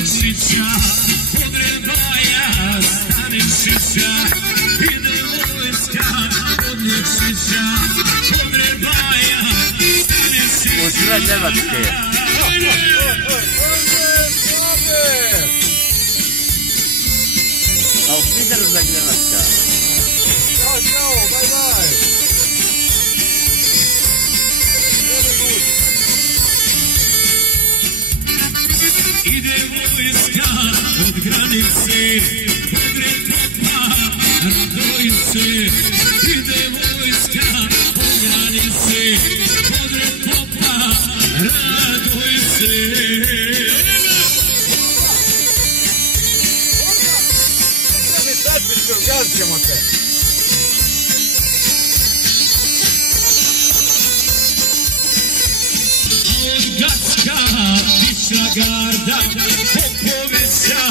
Nikšića, od Rebaja Stanišića, ide vojska od Nikšića, od Rebaja Stanišića. U sred Njemačke. Auf Wiedersehen, Njemačka. Ciao, ciao, bye bye. Ide vojska od granice, podred popa Radojice. Ide vojska od granice, podred popa Radojice. Gazit ćemo te. Od Gacka, Viša Garda, Popovića,